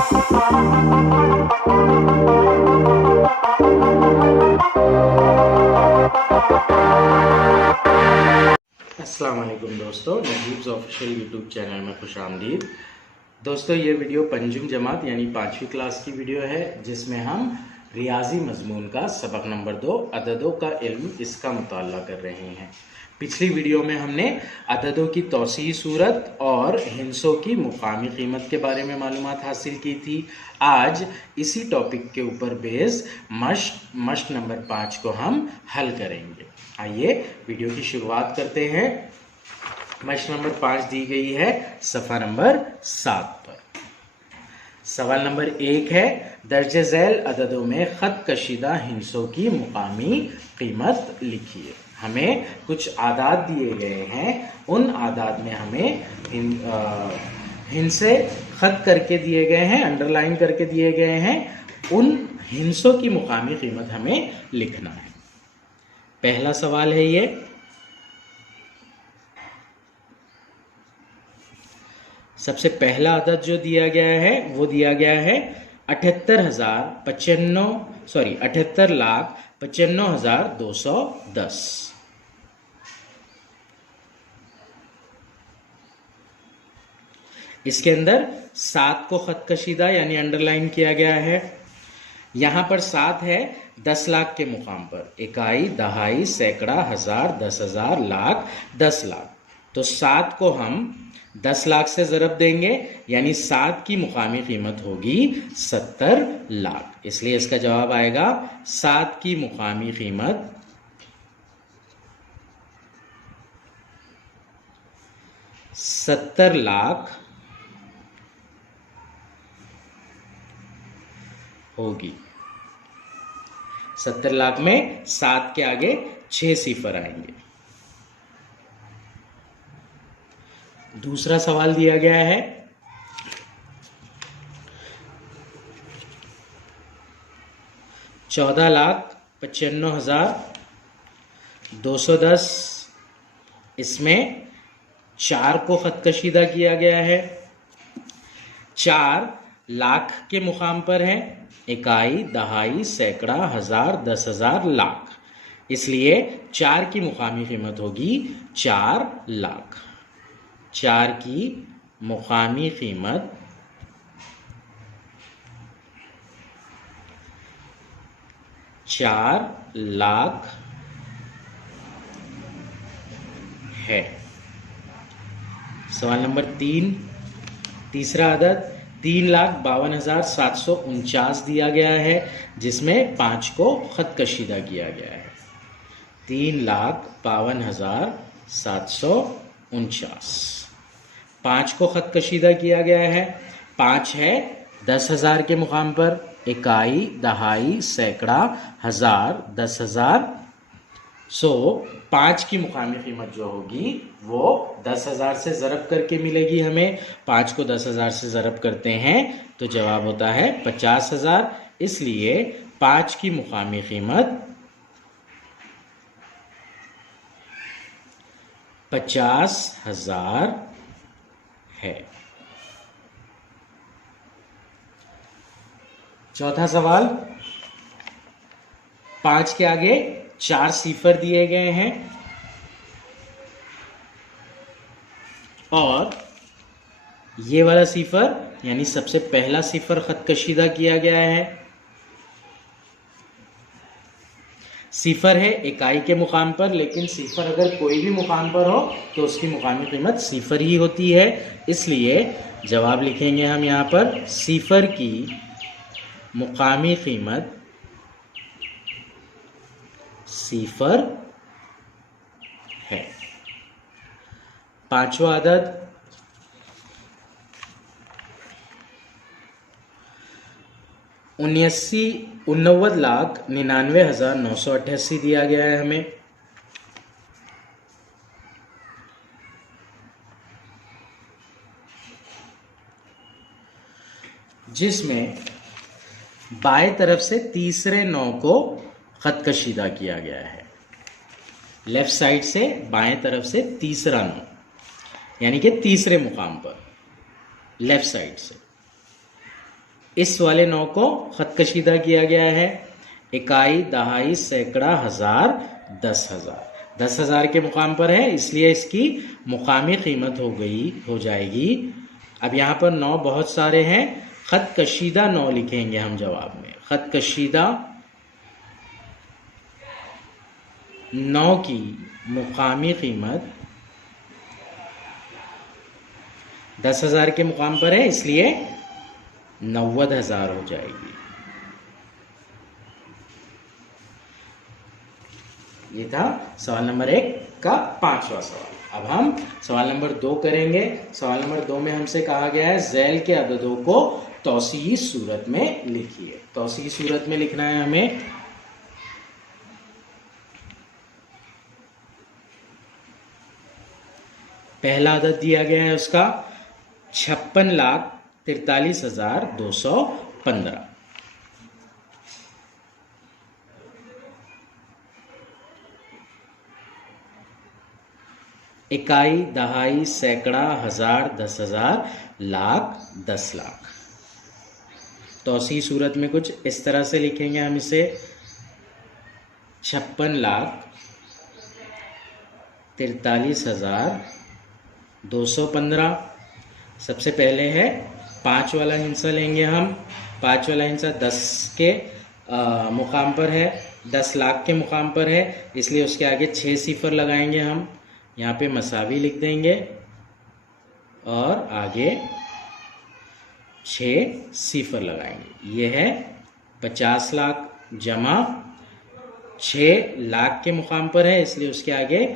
अस्सलाम वालेकुम दोस्तों, नजीब्स ऑफिशियल यूट्यूब चैनल में खुश आमदीद। दोस्तों, ये वीडियो पंजुम जमात यानी 5वीं क्लास की वीडियो है, जिसमें हम रियाजी मजमून का सबक नंबर 2 अददों का इल्म इसका मुताला कर रहे हैं। पिछली वीडियो में हमने अददों की तौसीई सूरत और हिंसों की मुकामी कीमत के बारे में मालूमात हासिल की थी। आज इसी टॉपिक के ऊपर बेस मश्क नंबर 5 को हम हल करेंगे। आइए वीडियो की शुरुआत करते हैं। मश्क नंबर 5 दी गई है सफ़ा नंबर 7 पर। सवाल नंबर 1 है, दर्जे झैल अददों में ख़त कशीदा हिंसों की मुकामी कीमत लिखिए। हमें कुछ आदाद दिए गए हैं, उन आदाद में हमें हिंसे ख़त करके दिए गए हैं, अंडरलाइन करके दिए गए हैं। उन हिंसों की मुकामी कीमत हमें लिखना है। पहला सवाल है ये, सबसे पहला अदद जो दिया गया है वो दिया गया है 78,95,210। इसके अंदर 7 को खत कशीदा यानी अंडरलाइन किया गया है। यहां पर 7 है 10 लाख के मुकाम पर, इकाई, दहाई, सैकड़ा, हजार, 10,000, लाख, 10 लाख। तो 7 को हम 10 लाख से ज़रब देंगे, यानी 7 की मुकामी कीमत होगी 70 लाख। इसलिए इसका जवाब आएगा 7 की मुकामी कीमत 70 लाख होगी। 70 लाख में 7 के आगे 6 सिफर आएंगे। दूसरा सवाल दिया गया है, $14,95,210। इसमें 4 को खत कशीदा किया गया है। 4 लाख के मुकाम पर है, इकाई, दहाई, सैकड़ा, हजार, 10,000, लाख। इसलिए 4 की मुकामी कीमत होगी 4 लाख। 4 की मुकामी कीमत 4 लाख है। सवाल नंबर 3, तीसरा अदद 3,52,749 दिया गया है, जिसमें 5 को खत कशीदा किया गया है। 3,52,749, 5 को खत कशीदा किया गया है। 5 है 10,000 के मुकाम पर, इकाई, दहाई, सैकड़ा, हजार, 10,000। 5 की मुकामी कीमत जो होगी वो 10,000 से ज़रब करके मिलेगी हमें। 5 को 10,000 से ज़रब करते हैं तो जवाब होता है 50,000। इसलिए 5 की मुकामी कीमत 50,000 है। चौथा सवाल, 5 के आगे 4 सिफर दिए गए हैं और ये वाला सिफर यानी सबसे पहला सिफर खत कशीदा किया गया है। सिफर है इकाई के मुकाम पर, लेकिन सिफर अगर कोई भी मुकाम पर हो तो उसकी मुकामी कीमत सिफर ही होती है। इसलिए जवाब लिखेंगे हम यहाँ पर सिफर की मुकामी कीमत सिफर है। पांचवा अदद 89,99,988 दिया गया है हमें। जिसमें बाएं तरफ से तीसरे 9 को खत कशीदा किया गया है। लेफ्ट साइड से बाएं तरफ से तीसरा 9 यानी कि तीसरे मुकाम पर लेफ्ट साइड से। इस वाले 9 को खत कशीदा किया गया है। इकाई, दहाई, सैकड़ा, हजार, 10,000। 10,000 के मुकाम पर है, इसलिए इसकी मुकामी कीमत हो जाएगी। अब यहाँ पर 9 बहुत सारे हैं, खत कशीदा 9 लिखेंगे हम जवाब में। खत कशीदा 9 की मुकामी कीमत 10,000 के मुकाम पर है, इसलिए 90,000 हो जाएगी। ये था सवाल नंबर 1 का 5वां सवाल। अब हम सवाल नंबर 2 करेंगे। सवाल नंबर 2 में हमसे कहा गया है ज़ैल के अददों को तौसीई सूरत में लिखिए। तौसीई सूरत में लिखना है हमें। पहला अदद दिया गया है उसका 56,43,215। इकाई, दहाई, सैकड़ा, हजार, 10,000, लाख, 10 लाख। तौसीई सूरत में कुछ इस तरह से लिखेंगे हम इसे। 56,43,215। सबसे पहले है 5 वाला हिस्सा लेंगे हम। 5 वाला हिस्सा 10 के मुकाम पर है, 10 लाख के मुकाम पर है, इसलिए उसके आगे 6 सिफर लगाएंगे हम। यहाँ पे मसावी लिख देंगे और आगे 6 सिफर लगाएंगे। ये है 50 लाख जमा 6 लाख के मुकाम पर है, इसलिए उसके आगे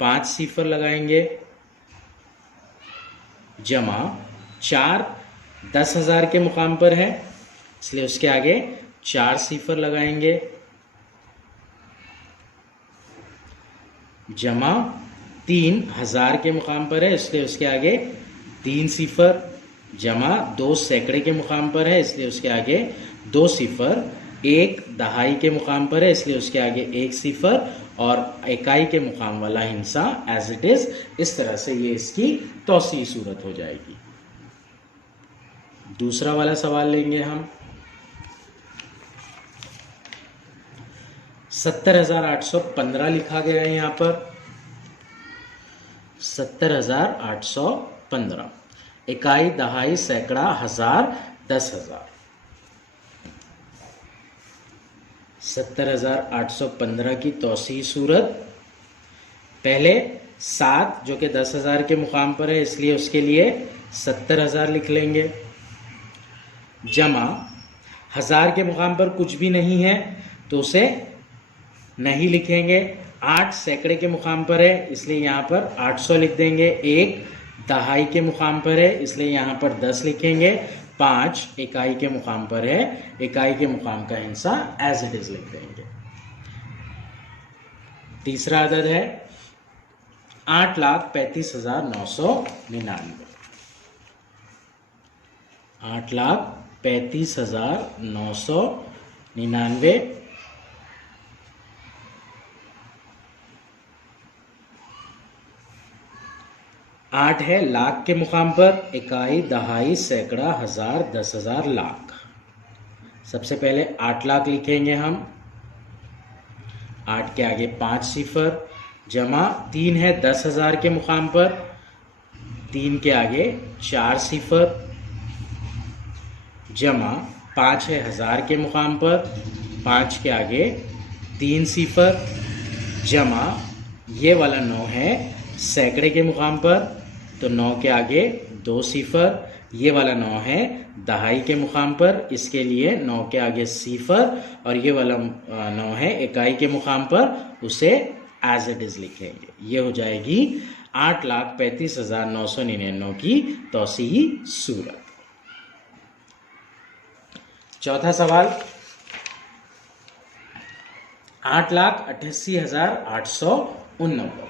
5 सिफर लगाएंगे, जमा 4 10,000 के मुकाम पर है, इसलिए उसके आगे 4 सिफर लगाएंगे, जमा 3,000 के मुकाम पर है, इसलिए उसके आगे 3 सिफर, जमा 2 सैकड़े के मुकाम पर है, इसलिए उसके आगे 2 सिफर, 1 दहाई के मुकाम पर है, इसलिए उसके आगे 1 सिफर, और इकाई के मुकाम वाला हिस्सा एज इट इज। इस तरह से ये इसकी तौसीई सूरत हो जाएगी। दूसरा वाला सवाल लेंगे हम। 70,815 लिखा गया है यहाँ पर। 70,815। इकाई, दहाई, सैकड़ा, हजार, 10,000। 70,815 की तौसीई सूरत। पहले 7 जो कि 10,000 के मुकाम पर है, इसलिए उसके लिए 70,000 लिख लेंगे, जमा 1000 के मुकाम पर कुछ भी नहीं है तो उसे नहीं लिखेंगे। 8 सैकड़े के मुकाम पर है, इसलिए यहाँ पर 800 लिख देंगे। 1 दहाई के मुकाम पर है, इसलिए यहाँ पर 10 लिखेंगे। 5 इकाई के मुकाम पर है, इकाई के मुकाम का हिस्सा एज इट इज लिख देंगे। तीसरा अदद है 8,35,999। 8,35,999। 8 है लाख के मुकाम पर, इकाई, दहाई, सैकड़ा, हजार, 10,000, लाख। सबसे पहले 8 लाख लिखेंगे हम। 8 के आगे 5 सिफर, जमा 3 है 10,000 के मुकाम पर, 3 के आगे 4 सिफर, जमा 5 है 1000 के मुकाम पर, 5 के आगे 3 सिफर, जमा ये वाला 9 है सैकड़े के मुकाम पर, तो 9 के आगे 2 सिफर, ये वाला 9 है दहाई के मुकाम पर, इसके लिए 9 के आगे सिफर, और ये वाला 9 है इकाई के मुकाम पर, उसे एज इट इज लिखेंगे। ये हो जाएगी 8,35,999 की तौसीई सूरत। चौथा सवाल 8,88,889।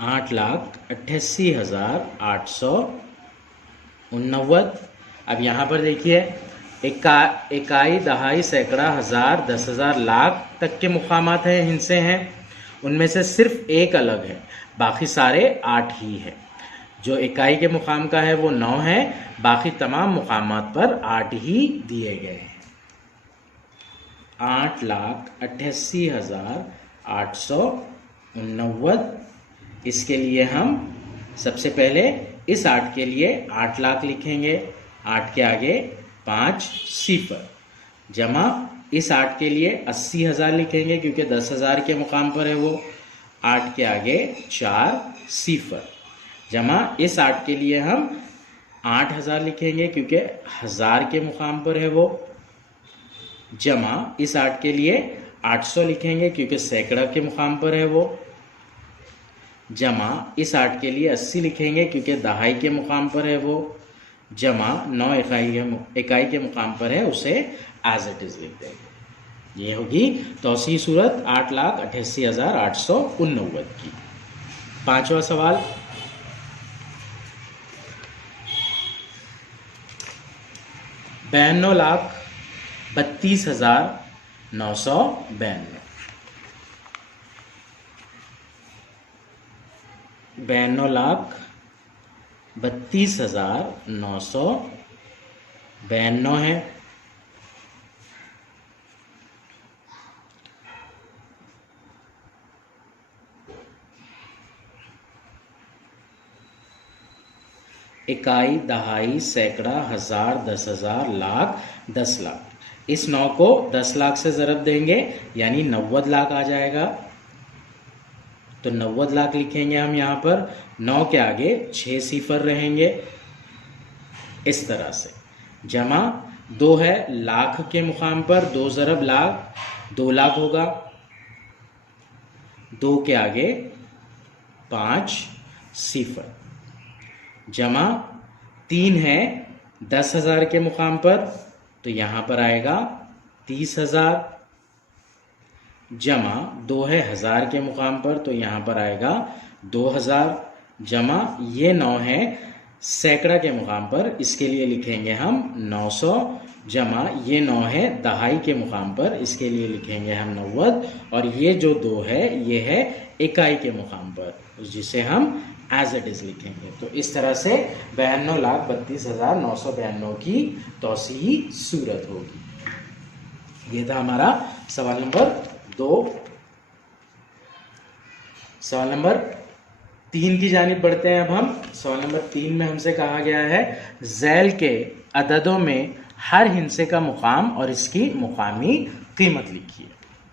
8,88,889। अब यहाँ पर देखिए इकाई, दहाई, सैकड़ा, हजार, 10,000, लाख तक के मुकामात हैं, हिस्से हैं। उनमें से सिर्फ एक अलग है, बाकी सारे 8 ही है। जो इकाई के मुकाम का है वो 9 है, बाकी तमाम मुकामात पर 8 ही दिए गए हैं। 8,88,889। इसके लिए हम सबसे पहले इस 8 के लिए 8 लाख लिखेंगे, 8 के आगे 5 सिफर, जमा इस 8 के लिए 80,000 लिखेंगे क्योंकि 10,000 के मुकाम पर है वो, 8 के आगे 4 सिफर, जमा इस 8 के लिए हम 8,000 लिखेंगे क्योंकि 1000 के मुकाम पर है वो, जमा इस 8 के लिए 800 लिखेंगे क्योंकि सैकड़ा के मुकाम पर है वो, जमा इस 8 के लिए 80 लिखेंगे क्योंकि दहाई के मुकाम पर है वो, जमा 9 इकाई के मुकाम पर है, उसे एज इट इज लिख देंगे। ये होगी तौसीई सूरत 8,88,889 की। 5वां सवाल, 92,32,992। 92,32,992 है। इकाई, दहाई, सैकड़ा, 1000, 10,000, लाख, 10 लाख। इस 9 को 10 लाख से ज़रब देंगे यानी 90 लाख आ जाएगा, तो 90 लाख लिखेंगे हम यहाँ पर। 9 के आगे 6 सिफर रहेंगे इस तरह से, जमा 2 है लाख के मुकाम पर, 2 ज़रब लाख 2 लाख होगा, 2 के आगे 5 सिफर, जमा 3 है 10,000 के मुकाम पर, तो यहाँ पर आएगा 30,000, जमा 2 है 1000 के मुकाम पर, तो यहाँ पर आएगा 2000, जमा ये 9 है सैकड़ा के मुकाम पर, इसके लिए लिखेंगे हम 900, जमा ये 9 है दहाई के मुकाम पर, इसके लिए लिखेंगे हम 90, और ये जो 2 है ये है इकाई के मुकाम पर, जिसे हम एज इट इज लिखेंगे। तो इस तरह से 92,32,992 की तौसीई सूरत होगी। ये था हमारा सवाल नंबर 2। सवाल नंबर 3 की जानिब बढ़ते हैं अब हम। सवाल नंबर 3 में हमसे कहा गया है झैल के अददों में हर हिस्से का मुकाम और इसकी मुकामी कीमत लिखिए।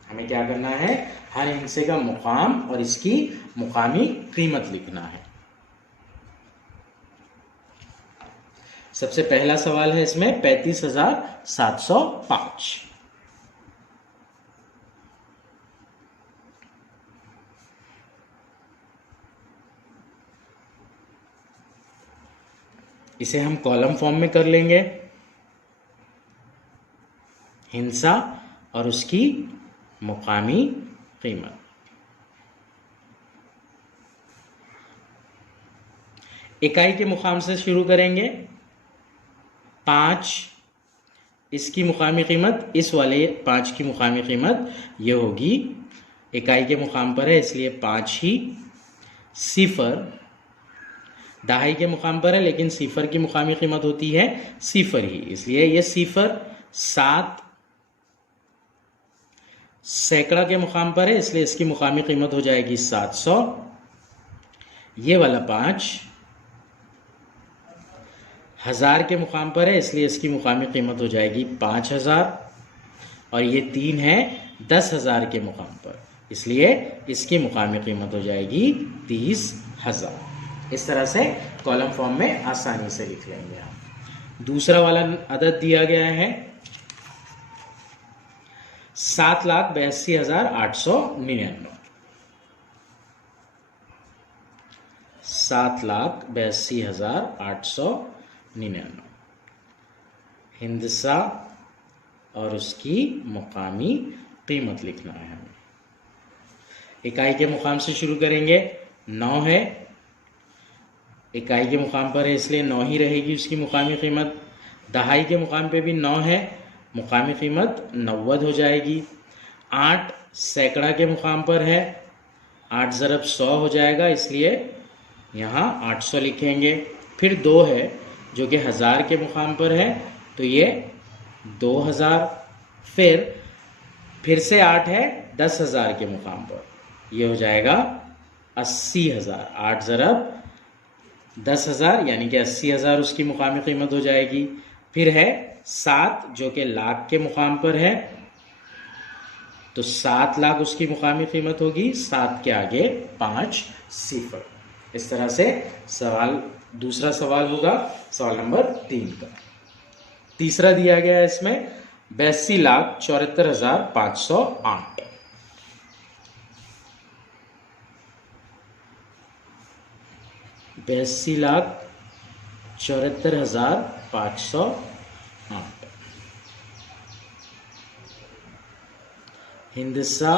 हमें क्या करना है, हर हिस्से का मुकाम और इसकी मुकामी कीमत लिखना है। सबसे पहला सवाल है इसमें 35,705। इसे हम कॉलम फॉर्म में कर लेंगे, हिस्सा और उसकी मुकामी कीमत। इकाई के मुकाम से शुरू करेंगे, 5, इसकी मुकामी कीमत, इस वाले 5 की मुकामी कीमत ये होगी, इकाई के मुकाम पर है इसलिए 5 ही, सिफर दहाई के मुकाम पर है लेकिन सिफर की मुकामी कीमत होती है सिफर ही, इसलिए ये सिफर। 7 सैकड़ा के मुकाम पर है इसलिए इसकी मुकामी कीमत हो जाएगी 700। ये वाला 5 1000 के मुकाम पर है इसलिए इसकी मुकामी कीमत हो जाएगी 5000, और ये 3 है 10,000 के मुकाम पर, इसलिए इसकी मुकामी कीमत हो जाएगी 30,000। इस तरह से कॉलम फॉर्म में आसानी से लिख लेंगे आप। दूसरा वाला अदद दिया गया है 7,82,899। 7,82,899 हिंदसा और उसकी मुकामी कीमत लिखना है हमें। इकाई के मुकाम से शुरू करेंगे, 9 है इकाई के मुकाम पर है इसलिए 9 ही रहेगी उसकी मुकामी कीमत। दहाई के मुकाम पे भी 9 है, मुकामी कीमत 90 हो जाएगी। 8 सैकड़ा के मुकाम पर है, 8 ज़रब 100 हो जाएगा इसलिए यहाँ 800 लिखेंगे। फिर 2 है जो कि 1000 के मुकाम पर है, तो ये 2000। फिर से 8 है 10,000 के मुकाम पर, ये हो जाएगा 80,000। 8 ज़रब 10,000 यानी कि 80,000 उसकी मुकामी कीमत हो जाएगी। फिर है 7 जो कि लाख के मुकाम पर है, तो 7 लाख उसकी मुकामी कीमत होगी। 7 के आगे 5 सिफर। इस तरह से दूसरा सवाल होगा सवाल नंबर 3 का। तीसरा दिया गया है इसमें 82,74,508। 82,74,508 हिंदसा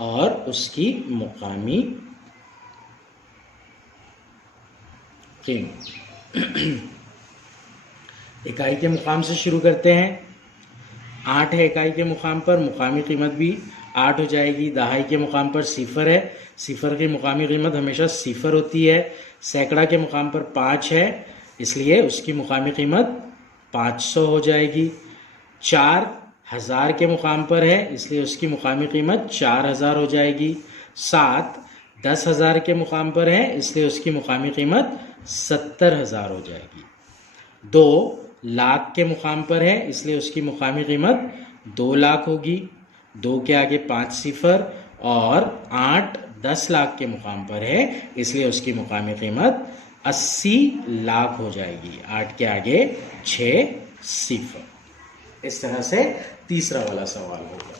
और उसकी मुकामी कीमत। इकाई के मुकाम से शुरू करते हैं। 8 है इकाई के मुकाम पर, मुकामी कीमत भी 8 हो जाएगी। दहाई के मुकाम पर सिफर है, सिफर की मुकामी कीमत हमेशा सिफर होती है। सैकड़ा के मुकाम पर 5 है, इसलिए उसकी मुकामी कीमत 500 हो जाएगी। 4 1000 के मुकाम पर है, इसलिए उसकी मुकामी कीमत 4000 हो जाएगी। 7 10,000 के मुकाम पर है, इसलिए उसकी मुकामी कीमत 70,000 हो जाएगी। 2 लाख के मुकाम पर है, इसलिए उसकी मुकामी कीमत 2 लाख होगी। 2 के आगे 5 सिफर। और 8 10 लाख के मुकाम पर है, इसलिए उसकी मुकामी कीमत 80 लाख हो जाएगी। 8 के आगे 6 सिफर। इस तरह से तीसरा वाला सवाल होगा।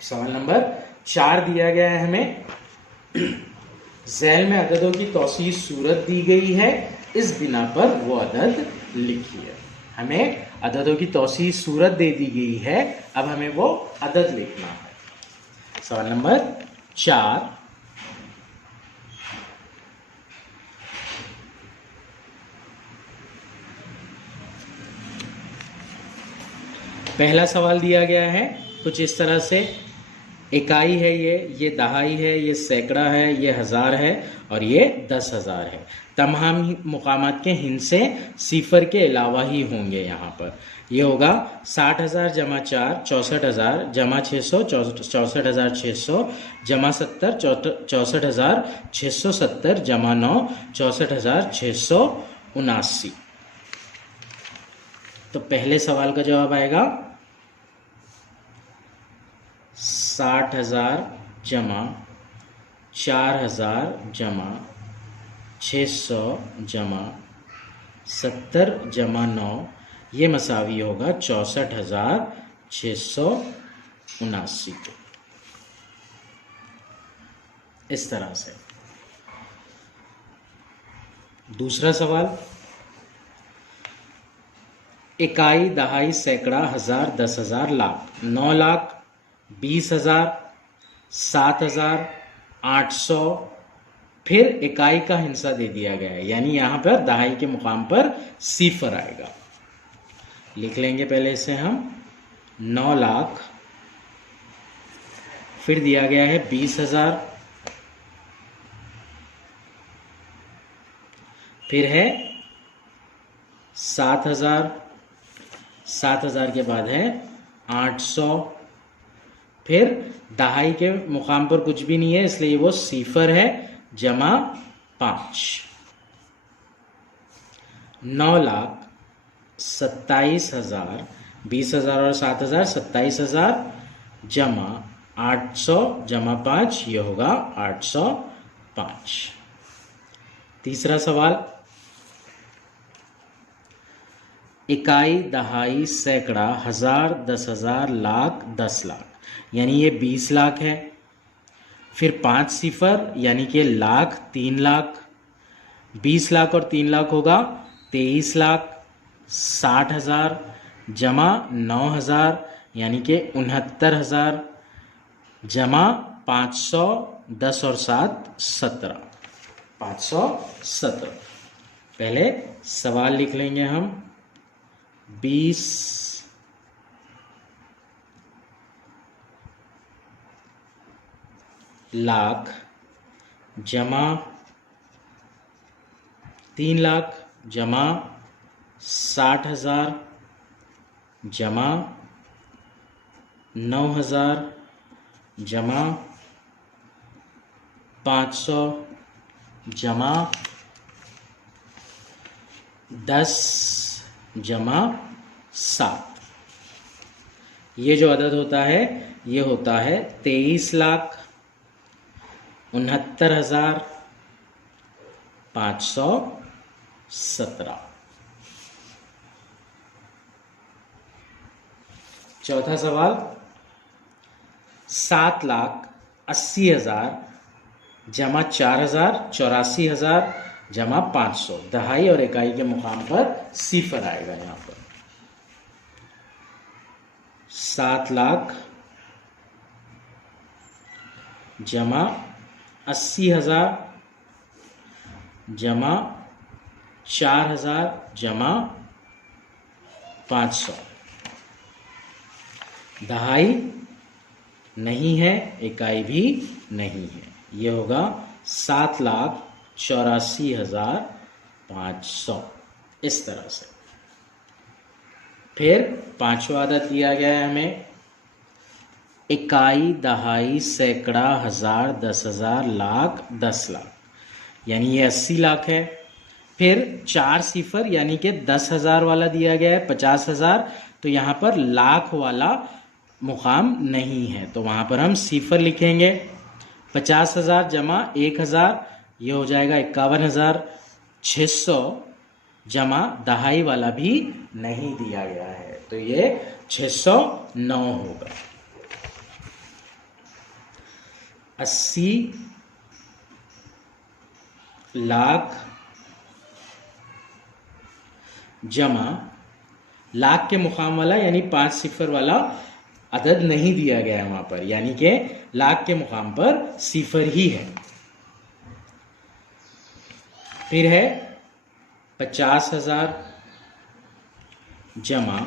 सवाल नंबर 4 दिया गया है हमें। झैल में अददों की तौसीह सूरत दी गई है, इस बिना पर वो अदद लिखिए। हमें अददों की तौसीह सूरत दे दी गई है, अब हमें वो अदद लिखना है। सवाल नंबर 4। पहला सवाल दिया गया है कुछ इस तरह से। इकाई है ये दहाई है, ये सैकड़ा है, ये 1000 है और ये 10,000 है। तमाम मुकामात के हिस्से सिफर के अलावा ही होंगे। यहाँ पर ये होगा 60,000 जमा 4 64,000 जमा 600 64,600 जमा 70 64,670 जमा 9 64,679। तो पहले सवाल का जवाब आएगा 60,000 जमा 4,000 जमा 600 जमा 70 जमा 9, ये मसावी होगा 64,679 को। इस तरह से दूसरा सवाल। इकाई दहाई सैकड़ा 1000 10,000 लाख 9 लाख 20,000 7,000 800। फिर इकाई का हिस्सा दे दिया गया है, यानी यहां पर दहाई के मुकाम पर सिफर आएगा। लिख लेंगे पहले इसे हम 9 लाख। फिर दिया गया है 20,000। फिर है 7,000। 7,000 के बाद है 800। फिर दहाई के मुकाम पर कुछ भी नहीं है, इसलिए वो सिफर है जमा 5। 9,27,000 20,000 और 7,000 27,000 जमा 800 जमा 5, ये होगा 805। तीसरा सवाल। इकाई दहाई सैकड़ा 1000 10,000 लाख 10 लाख, यानी ये 20 लाख है। फिर 5 सिफर यानी कि लाख 3 लाख। 20 लाख और 3 लाख होगा 23 लाख। 60,000 जमा 9,000 यानी कि 69,000 जमा 500 10 और 7 17 517। पहले सवाल लिख लेंगे हम 20 लाख जमा 3 लाख जमा 60,000 जमा 9,000 जमा 500 जमा 10 जमा 7। ये जो अदद होता है ये होता है 23,69,517। चौथा सवाल 7,80,000 जमा 4,000 84,000 जमा 500। दहाई और इकाई के मुकाम पर सिफर आएगा। यहाँ पर 7 लाख जमा 80,000 जमा 4,000 जमा 500। दहाई नहीं है, इकाई भी नहीं है। ये होगा 7,84,500 इस तरह से। फिर पांचवा आदत दिया गया है हमें इकाई, दहाई, सैकड़ा, हजार, 10,000, लाख, 10 लाख, यानी ये 80 लाख है। फिर 4 सिफर यानी कि 10,000 वाला दिया गया है, 50,000, तो यहाँ पर लाख वाला मुकाम नहीं है, तो वहाँ पर हम सिफर लिखेंगे। 50,000 जमा 1,000 ये हो जाएगा 51,600 जमा दहाई वाला भी नहीं दिया गया है, तो ये 609 होगा। 80 लाख जमा लाख के मुकाम वाला यानी 5 सिफर वाला अदद नहीं दिया गया है वहां पर, यानी कि लाख के मुकाम पर सिफर ही है। फिर है 50,000 जमा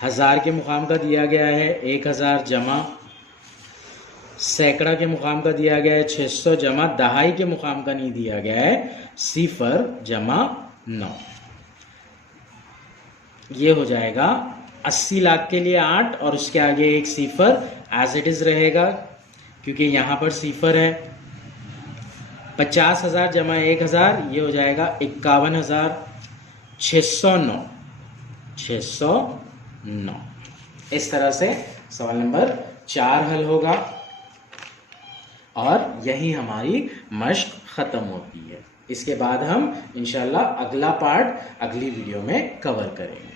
हजार के मुकाम का दिया गया है 1,000 जमा सैकड़ा के मुकाम का दिया गया है 600 जमा दहाई के मुकाम का नहीं दिया गया है सिफर जमा 9। ये हो जाएगा 80 लाख के लिए 8 और उसके आगे एक सिफर एज इट इज रहेगा क्योंकि यहां पर सिफर है। 50,000 जमा 1,000 ये हो जाएगा 51,609 609। इस तरह से सवाल नंबर 4 हल होगा और यही हमारी मश्क खत्म होती है। इसके बाद हम इंशाल्लाह अगला पार्ट अगली वीडियो में कवर करेंगे।